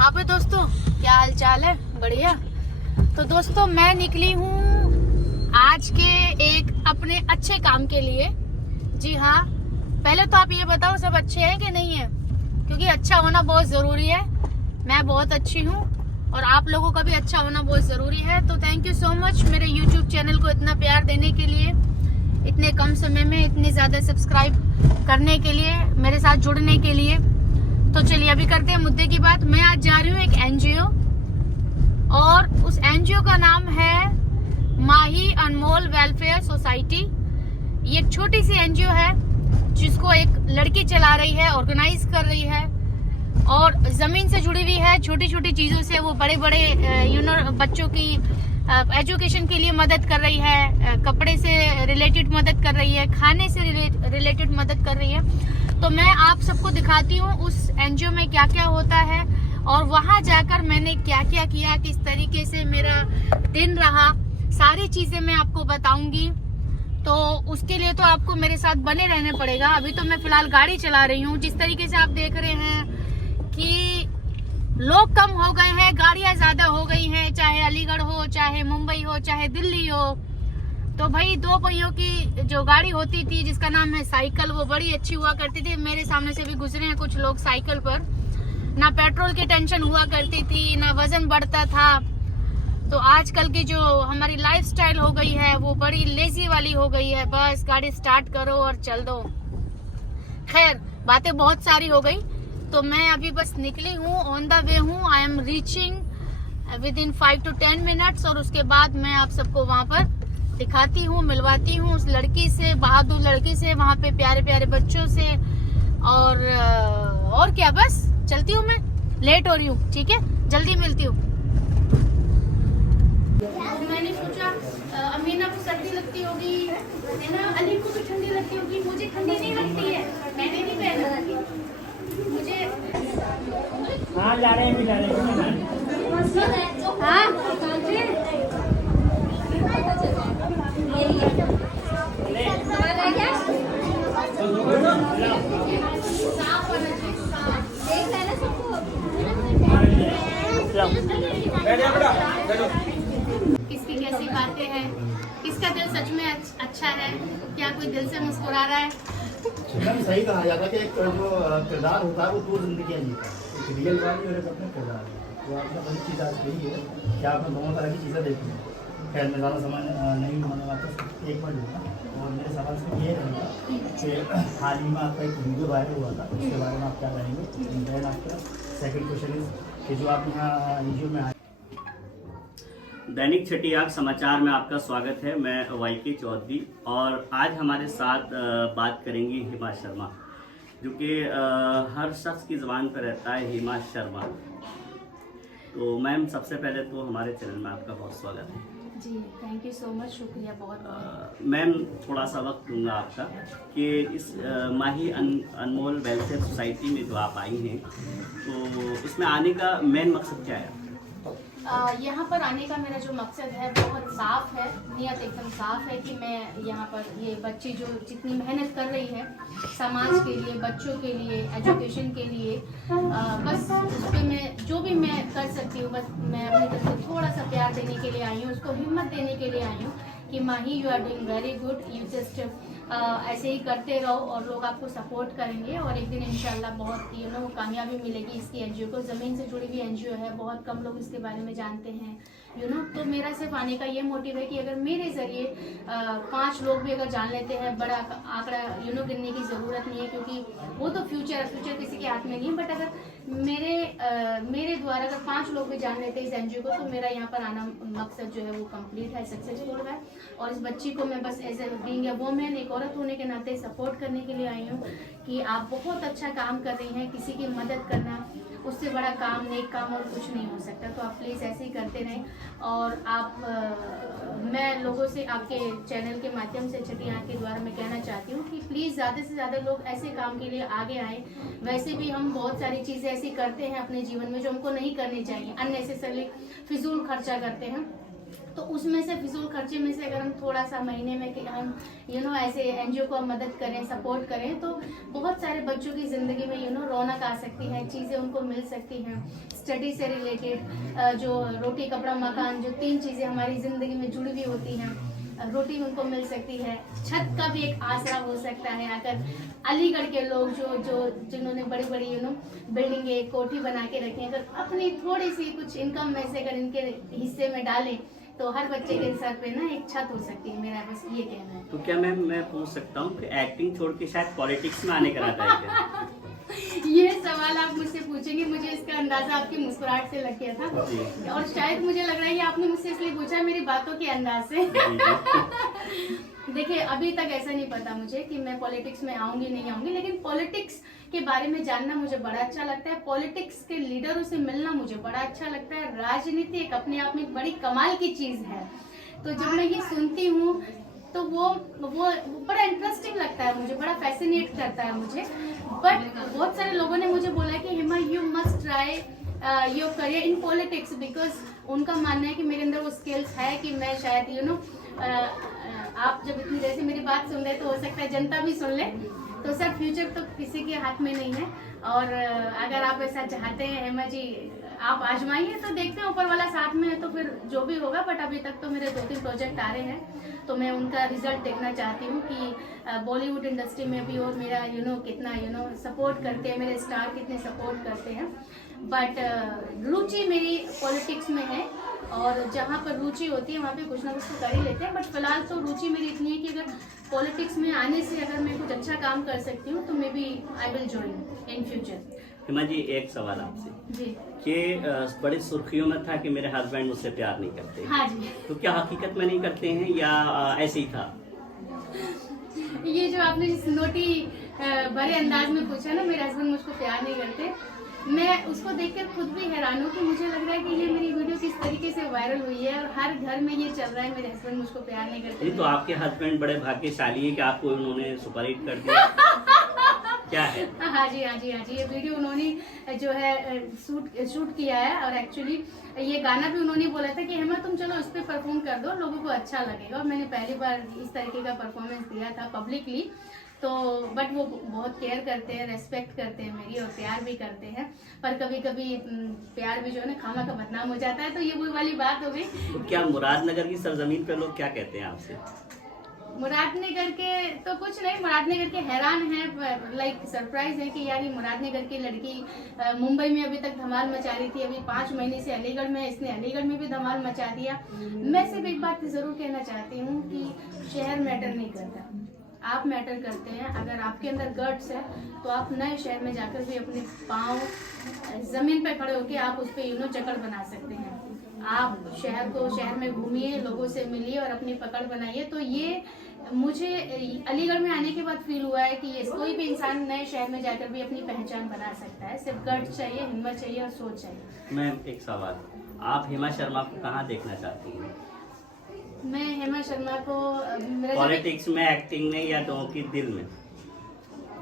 हाँ पे दोस्तों, क्या हाल चाल है? बढ़िया। तो दोस्तों मैं निकली हूँ आज के एक अपने अच्छे काम के लिए। जी हाँ, पहले तो आप ये बताओ सब अच्छे हैं कि नहीं है, क्योंकि अच्छा होना बहुत जरूरी है। मैं बहुत अच्छी हूँ और आप लोगों का भी अच्छा होना बहुत जरूरी है। तो थैंक यू सो मच मेरे यूट्यूब चैनल को इतना प्यार देने के लिए, इतने कम समय में इतने ज्यादा सब्सक्राइब करने के लिए, मेरे साथ जुड़ने के लिए। तो चलिए अभी करते हैं मुद्दे की बात। मैं आज जा रही हूँ एक एनजीओ, और उस एनजीओ का नाम है माही अनमोल वेलफेयर सोसाइटी। ये एक छोटी सी एनजीओ है जिसको एक लड़की चला रही है, ऑर्गेनाइज कर रही है, और जमीन से जुड़ी हुई है। छोटी छोटी चीजों से वो बड़े बड़े बच्चों की एजुकेशन के लिए मदद कर रही है, कपड़े से रिलेटेड मदद कर रही है, खाने से रिलेटेड मदद कर रही है। तो मैं आप सबको दिखाती हूँ उस एनजीओ में क्या क्या होता है, और वहां जाकर मैंने क्या क्या किया, किस तरीके से मेरा दिन रहा, सारी चीजें मैं आपको बताऊंगी। तो उसके लिए तो आपको मेरे साथ बने रहने पड़ेगा। अभी तो मैं फिलहाल गाड़ी चला रही हूँ। जिस तरीके से आप देख रहे हैं कि लोग कम हो गए हैं, गाड़ियां ज्यादा हो गई हैं, चाहे अलीगढ़ हो, चाहे मुंबई हो, चाहे दिल्ली हो। तो भाई दो पहियों की जो गाड़ी होती थी जिसका नाम है साइकिल, वो बड़ी अच्छी हुआ करती थी। मेरे सामने से भी गुजरे हैं कुछ लोग साइकिल पर। ना पेट्रोल की टेंशन हुआ करती थी, ना वजन बढ़ता था। तो आजकल की जो हमारी लाइफस्टाइल हो गई है वो बड़ी लेजी वाली हो गई है। बस गाड़ी स्टार्ट करो और चल दो। खैर, बातें बहुत सारी हो गई। तो मैं अभी बस निकली हूँ, ऑन द वे हूँ। I am reaching with in 5 to 10 minutes, और उसके बाद मैं आप सबको वहाँ पर दिखाती हूँ, मिलवाती हूँ उस लड़की से, बहादुर लड़की से, वहाँ पे प्यारे प्यारे बच्चों से। और क्या, बस चलती हूँ, मैं लेट हो रही हूँ। ठीक है, जल्दी मिलती हूँ। मैंने सोचा अमीना को सर्दी लगती होगी, है ना, अली को भी ठंडी लगती होगी, मुझे ठंडी नहीं लगती है, मैंने नहीं पहना मुझे। हाँ जा रहे हैं, जा रहे हैं। हाँ किसकी कैसी बातें हैं, किसका दिल सच में अच्छा है, क्या कोई दिल से मुस्कुरा रहा है? सही कहा जाता है कि एक जो किरदार होता है वो दो जिंदगियां जीता है, एक रियल वाली और एक अपना किरदार। तो आपका बड़ी चीज़ आज यही है कि आपने दोनों तरह की चीज़ें देखी हैं। खैर मैं ज़्यादा समय नहीं होने वापस एक बार लूँगा, और मेरे सवाल से ये रहेगा कि हाल ही में आपका एक वीडियो वायरल हुआ था, उसके बारे में आप क्या कहेंगे। दैन आपका सेकेंड क्वेश्चन इज कि जो आप यहाँ वीडियो में आए। दैनिक छठी आग समाचार में आपका स्वागत है। मैं वाईके चौधरी, और आज हमारे साथ बात करेंगी हिमा शर्मा, जो कि हर शख्स की ज़बान पर रहता है हिमा शर्मा। तो मैम, सबसे पहले तो हमारे चैनल में आपका बहुत स्वागत है। जी थैंक यू सो मच, शुक्रिया बहुत। मैम, थोड़ा सा वक्त दूंगा आपका कि इस माही अनमोल वेलफेयर सोसाइटी में जो आप आई हैं, तो इसमें आने का मेन मकसद क्या है? यहाँ पर आने का मेरा जो मकसद है बहुत साफ है, नियत एकदम साफ है कि मैं यहाँ पर ये बच्ची जो जितनी मेहनत कर रही है समाज के लिए, बच्चों के लिए, एजुकेशन के लिए, बस उस पर मैं जो भी मैं कर सकती हूँ, बस मैं अपनी तरफ से थोड़ा सा प्यार देने के लिए आई हूँ, उसको हिम्मत देने के लिए आई हूँ कि Mahi you are doing very good, you just ऐसे ही करते रहो और लोग आपको सपोर्ट करेंगे, और एक दिन इंशाल्लाह बहुत कामयाबी मिलेगी इसकी एनजीओ को। ज़मीन से जुड़ी हुई एनजीओ है, बहुत कम लोग इसके बारे में जानते हैं, तो मेरा सिर्फ आने का ये मोटिव है कि अगर मेरे ज़रिए 5 लोग भी अगर जान लेते हैं, बड़ा आंकड़ा गिनने की ज़रूरत नहीं है, क्योंकि वो तो फ्यूचर किसी के हाथ में नहीं है। बट अगर मेरे द्वारा अगर 5 लोग भी जान लेते हैं इस एनजीओ को, तो मेरा यहाँ पर आना मकसद जो है वो कंप्लीट है, सक्सेसफुल है। और इस बच्ची को मैं बस as a being a women, एक औरत होने के नाते सपोर्ट करने के लिए आई हूँ कि आप बहुत अच्छा काम कर रही हैं। किसी की मदद करना, उससे बड़ा काम, नेक काम और कुछ नहीं हो सकता। तो आप प्लीज़ ऐसे ही करते रहें। और आप मैं लोगों से आपके चैनल के माध्यम से, छठी आंख के द्वारा मैं कहना चाहती हूँ कि प्लीज़ ज़्यादा से ज़्यादा लोग ऐसे काम के लिए आगे आएँ। वैसे भी हम बहुत सारी चीज़ें ऐसी करते हैं अपने जीवन में जो हमको नहीं करनी चाहिए, अननेसेसरली फिजूल खर्चा करते हैं। तो उसमें से फिजूल खर्चे में से अगर हम थोड़ा सा महीने में कि हम ऐसे एनजीओ को मदद करें, सपोर्ट करें, तो बहुत सारे बच्चों की ज़िंदगी में रौनक आ सकती है, चीज़ें उनको मिल सकती हैं। स्टडी से रिलेटेड जो रोटी कपड़ा मकान, जो 3 चीज़ें हमारी ज़िंदगी में जुड़ी हुई होती हैं, रोटी उनको मिल सकती है। छत का भी एक आसरा हो सकता है। अगर अलीगढ़ के लोग जिन्होंने बड़ी बड़ी बिल्डिंगे, कोठी बना के रखी, अगर अपनी थोड़ी सी कुछ इनकम में से अगर इनके हिस्से में डालें तो हर बच्चे के सर पे ना एक छत हो सकती है। मेरा बस ये कहना है। तो क्या मैं पूछ सकता हूँ कि एक्टिंग छोड़ के शायद पॉलिटिक्स में आने का इरादा है क्या? ये सवाल आप मुझसे पूछेंगे, मुझे इसका अंदाजा आपकी मुस्कुराहट से लग गया था, और शायद मुझे लग रहा है कि आपने मुझसे इसलिए पूछा मेरी बातों के अंदाज से। देखिए, अभी तक ऐसा नहीं पता मुझे कि मैं पॉलिटिक्स में आऊंगी नहीं आऊंगी, लेकिन पॉलिटिक्स के बारे में जानना मुझे बड़ा अच्छा लगता है। पॉलिटिक्स के लीडरों से मिलना मुझे बड़ा अच्छा लगता है। राजनीति एक अपने आप में बड़ी कमाल की चीज है। तो जब मैं ये सुनती हूँ तो वो बड़ा इंटरेस्टिंग लगता है मुझे, बड़ा फैसिनेट करता है मुझे। बट बहुत सारे लोगों ने मुझे बोला कि Hima, you must try your career in politics, because उनका मानना है कि मेरे अंदर वो स्किल्स है कि मैं शायद आप जब इतनी देर से मेरी बात सुन रहे तो हो सकता है जनता भी सुन ले। तो सर, फ्यूचर तो किसी के हाथ में नहीं है, और अगर आप ऐसा चाहते हैं हेमा जी, आप आजमाइए, तो देखते हैं ऊपर वाला साथ में है तो फिर जो भी होगा। बट अभी तक तो मेरे 2-3 प्रोजेक्ट आ रहे हैं, तो मैं उनका रिजल्ट देखना चाहती हूँ कि बॉलीवुड इंडस्ट्री में भी और मेरा कितना सपोर्ट करते हैं, मेरे स्टार कितने सपोर्ट करते हैं। बट रुचि मेरी पॉलिटिक्स में है, और जहाँ पर रुचि होती है वहाँ पे कुछ ना कुछ तो कर ही लेते हैं। बट फिलहाल तो रुचि मेरी इतनी है कि अगर पॉलिटिक्स में आने से अगर मैं कुछ अच्छा काम कर सकती हूँ तो may be I will join in future. Hima ji, एक सवाल आपसे जी, कि बड़ी सुर्खियों में था कि मेरे हस्बैंड मुझसे प्यार नहीं करते। हाँ जी। तो क्या हकीकत में नहीं करते हैं या ऐसे ही था? ये जो आपने जिस नोटी भरे अंदाज में पूछा ना, मेरे हस्बैंड मुझको प्यार नहीं करते, मैं उसको देखकर खुद भी हैरान हूँ कि मुझे लग रहा है कि ये मेरी वीडियो किस तरीके से वायरल हुई है और हर घर में ये चल रहा है, मेरे हस्बैंड मुझको प्यार नहीं करते। तो आपके हस्बैंड बड़े भाग्यशाली है कि आपको उन्होंने सुपरहिट कर दिया। क्या है? हाँ जी, ये वीडियो उन्होंने जो है शूट किया है, और एक्चुअली ये गाना भी उन्होंने बोला था कि हेमा तुम चलो इस पे परफॉर्म कर दो, लोगों को अच्छा लगेगा। और मैंने पहली बार इस तरीके का परफॉर्मेंस दिया था पब्लिकली, तो बट वो बहुत केयर करते हैं, रेस्पेक्ट करते हैं मेरी, और प्यार भी करते हैं। पर कभी कभी प्यार भी जो है ना खामा का बदनाम हो जाता है, तो ये वही वाली बात हो गई। तो क्या मुरादनगर की सरजमीन पे लोग क्या कहते हैं आपसे? मुरादनगर के तो कुछ नहीं, मुरादनगर के हैरान हैं, लाइक सरप्राइज है कि यार ये मुरादनगर की लड़की मुंबई में अभी तक धमाल मचा रही थी, अभी 5 महीने से अलीगढ़ में, इसने अलीगढ़ में भी धमाल मचा दिया। मैं सिर्फ एक बात जरूर कहना चाहती हूँ कि शहर मैटर नहीं करता, आप मैटर करते हैं। अगर आपके अंदर गट्स है तो आप नए शहर में जाकर भी अपने पाँव जमीन पे खड़े होकर आप उस पर चक्कर बना सकते हैं। आप शहर में घूमिए, लोगों से मिलिए और अपनी पकड़ बनाइए। तो ये मुझे अलीगढ़ में आने के बाद फील हुआ है कि ये कोई भी इंसान नए शहर में जाकर भी अपनी पहचान बना सकता है। सिर्फ गट्स चाहिए, हिम्मत चाहिए और सोच चाहिए। मैम, एक सवाल, आप हिमा शर्मा को कहाँ देखना चाहती हैं? मैं हेमा शर्मा को पॉलिटिक्स में, एक्टिंग में, या लोगों के दिल में?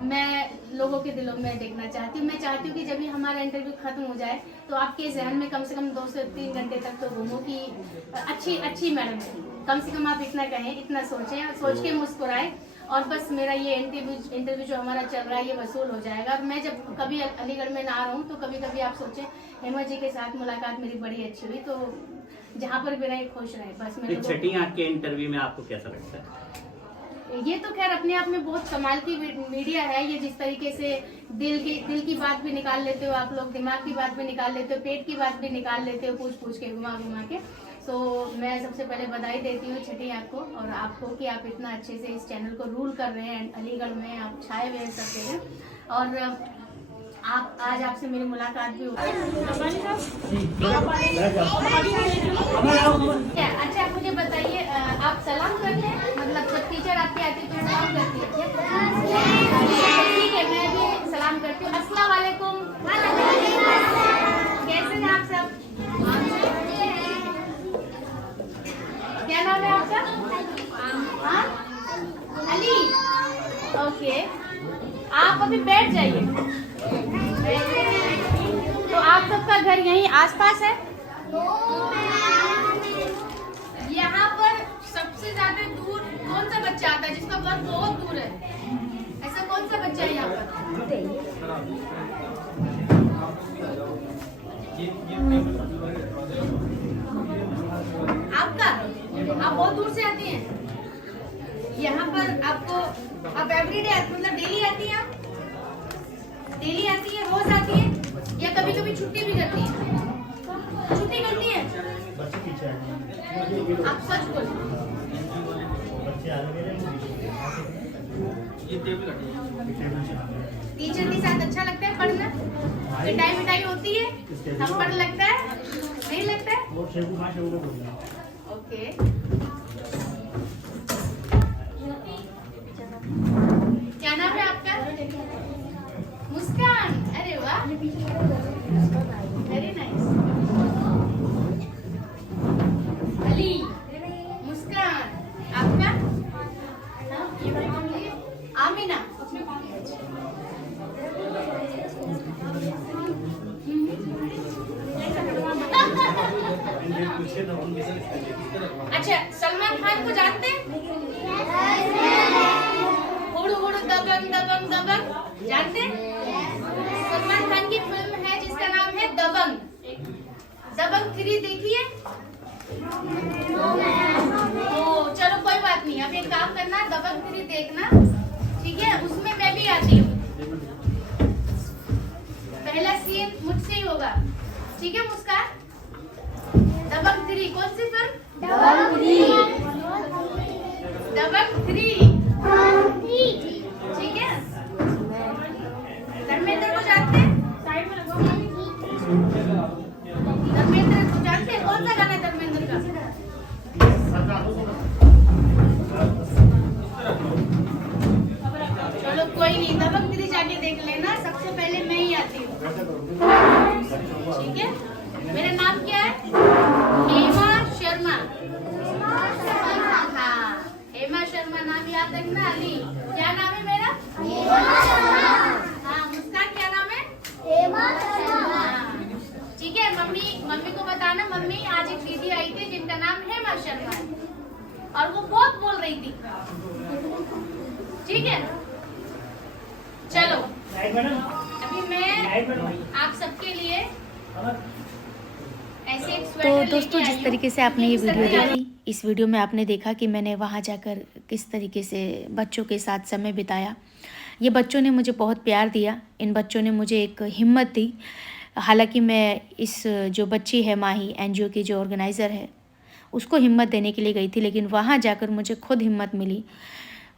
मैं लोगों के दिलों में देखना चाहती हूँ। मैं चाहती हूँ कि जब भी हमारा इंटरव्यू खत्म हो जाए तो आपके जहन में कम से कम 2 से 3 घंटे तक तो घूमो कि अच्छी मैडम थी। कम से कम आप इतना कहें, इतना सोचें, सोच के मुस्कुराएं, और बस मेरा ये इंटरव्यू जो हमारा चल रहा है ये वसूल हो जाएगा। और मैं जब कभी अलीगढ़ में ना आ रहा हूँ तो कभी कभी आप सोचें हेमा जी के साथ मुलाकात मेरी बड़ी अच्छी हुई, तो जहाँ पर भी रहे खुश रहे बस। मैं छठी आंख के इंटरव्यू में आपको कैसा लगता है? ये तो खैर अपने आप में बहुत कमाल की मीडिया है। ये जिस तरीके से दिल की बात भी निकाल लेते हो आप लोग, दिमाग की बात भी निकाल लेते हो, पेट की बात भी निकाल लेते हो, पूछ के घुमा के। तो मैं सबसे पहले बधाई देती हूँ छठी आंख को और आपको कि आप इतना अच्छे से इस चैनल को रूल कर रहे हैं। अलीगढ़ में आप छाए हुए हैं सब जगह, और आज आपसे मेरी मुलाकात भी हुई। अच्छा, आप मुझे बताइए, आप सलाम करते हैं? मतलब जब टीचर आपके आती है तो सलाम करती है? ठीक है, मैं भी सलाम करती हूँ। अस्सलाम वालेकुम। कैसे हैं आप सब? क्या नाम है आपका? हाँ, अली। ओके, आप अभी बैठ जाइए। तो आप सबका घर यहीं आसपास है? यहाँ पर सबसे ज्यादा दूर कौन सा बच्चा आता है जिसका घर बहुत दूर है? ऐसा कौन सा बच्चा है यहाँ पर? आपका? आप बहुत दूर से आती हैं यहाँ पर? आपको आप एवरीडे मतलब डेली आती हैं? आप डेली आती है, रोज आती है या कभी कभी छुट्टी भी करती है? छुट्टी करती है? बच्चे पीछे आ गए। आप सच बोलो। बच्चे आ गए टीचर के साथ अच्छा लगता है पढ़ना? पिटाई मिटाई होती है? थप्पड़ लगता है? नहीं लगता है? वो शेगू माँ शेगू को बोल रहा है। ओके। क्या नाम है आपका? मुस्कान। अरे वाह, वेरी नाइस। अली, मुस्कान। आपका? आमिना। अच्छा, सलमान खान को जानते हैं? हुड़ हुड़ दबंग दबंग दबंग, जानते हैं? सलमान खान की फिल्म है जिसका नाम है दबंग। दबंग 3 देखी है? ओ चलो कोई बात नहीं, अब एक काम करना, दबंग 3 देखना, ठीक है? उसमें मैं भी आती हूँ। पहला सीन मुझसे ही होगा, ठीक है मुस्कान? दबंग 3 कौन सी फिल्म? दबंग 3, ठीक है? धर्मेंद्र को जानते हैं? धर्मेंद्र को जानते हैं? कौन सा गाना है धर्मेंद्र का? चलो कोई नहीं, दबंग 3 जाके देख लेना। सबसे पहले मैं ही आती हूँ, ठीक है? मेरा नाम क्या है? हेमा शर्मा। हाँ, हेमा शर्मा नाम याद रखना। अली, क्या नाम है मेरा? हाँ, मुस्कान क्या नाम है? हाँ, ठीक है। मम्मी को बताना, मम्मी आज एक दीदी आई थी जिनका नाम हेमा शर्मा है और वो बहुत बोल रही थी, ठीक है? चलो अभी मैं आप सबके लिए ऐसे एक तो स्वेटर दोस्तों, लेके जिस आई तरीके हूँ। से आपने ये वीडियो सर्दी देखी, इस वीडियो में आपने देखा कि मैंने वहाँ जाकर किस तरीके से बच्चों के साथ समय बिताया। ये बच्चों ने मुझे बहुत प्यार दिया, इन बच्चों ने मुझे एक हिम्मत दी। हालांकि मैं इस जो बच्ची है माही, एनजीओ की जो ऑर्गेनाइज़र है, उसको हिम्मत देने के लिए गई थी, लेकिन वहाँ जाकर मुझे खुद हिम्मत मिली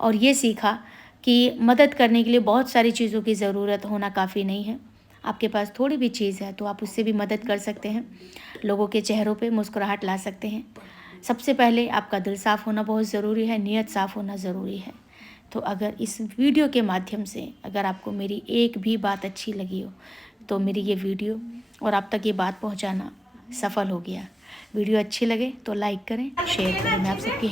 और ये सीखा कि मदद करने के लिए बहुत सारी चीज़ों की ज़रूरत होना काफ़ी नहीं है। आपके पास थोड़ी भी चीज़ है तो आप उससे भी मदद कर सकते हैं, लोगों के चेहरों पे मुस्कुराहट ला सकते हैं। सबसे पहले आपका दिल साफ़ होना बहुत ज़रूरी है, नीयत साफ़ होना ज़रूरी है। तो अगर इस वीडियो के माध्यम से अगर आपको मेरी एक भी बात अच्छी लगी हो तो मेरी ये वीडियो और आप तक ये बात पहुंचाना सफल हो गया। वीडियो अच्छी लगे तो लाइक करें, शेयर करें। मैं आप सबकी